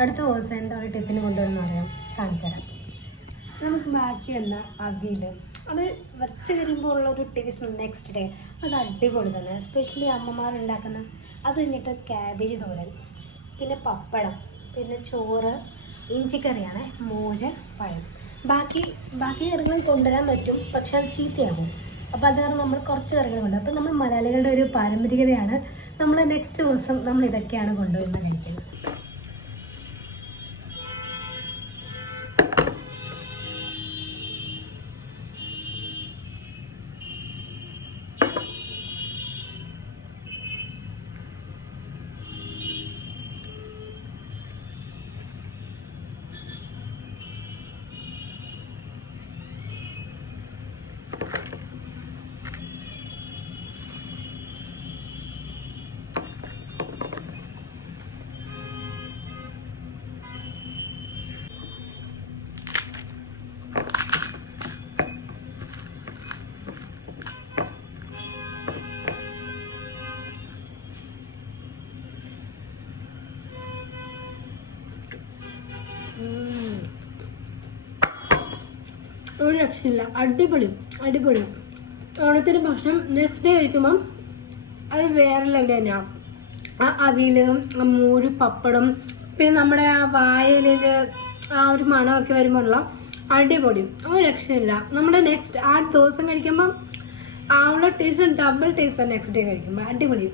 അടുത്ത ദിവസം എന്താ ഒരു ടിഫിന് കൊണ്ടുവരുന്ന അറിയാം, കാണിച്ചു തരാം. നമുക്ക് ബാക്കി വന്ന അവിയൽ, അത് വച്ച് കഴിയുമ്പോൾ ഉള്ള ഒരു ടേസ്റ്റ് നെക്സ്റ്റ് ഡേ അത് അടിപൊളി തന്നെ. എസ്പെഷ്യലി അമ്മമാരുണ്ടാക്കുന്ന അത് കഴിഞ്ഞിട്ട് ക്യാബേജ് തോരൻ, പിന്നെ പപ്പടം, പിന്നെ ചോറ്, ഇഞ്ചിക്കറിയാണ്, മോര്, പഴം. ബാക്കി കറികൾ കൊണ്ടുവരാൻ പറ്റും, പക്ഷെ അത് ചീത്തയാകും. അപ്പോൾ അത് കാരണം നമ്മൾ കുറച്ച് കറികൾ കൊണ്ട്, അപ്പോൾ നമ്മൾ മലയാളികളുടെ ഒരു പാരമ്പര്യതയാണ്. നമ്മൾ നെക്സ്റ്റ് ദിവസം നമ്മൾ ഇതൊക്കെയാണ് കൊണ്ടുവരുന്നത് കഴിക്കുന്നത്. ഒരു രക്ഷയില്ല, അടിപൊളി. ഓണത്തിന് ഭക്ഷണം നെക്സ്റ്റ് ഡേ കഴിക്കുമ്പം അത് വേറെ ലെവൽ തന്നെയാണ്. ആ അവിയലും മോര്, പപ്പടം, പിന്നെ നമ്മുടെ ആ വായലിൽ ആ ഒരു മണമൊക്കെ വരുമ്പോഴുള്ള അടിപൊളി, ഒരു രക്ഷയില്ല. നമ്മുടെ നെക്സ്റ്റ് ആ ദിവസം കഴിക്കുമ്പം ആ ഉള്ള taste double taste next day കഴിക്കുമ്പോൾ അടിപൊളി.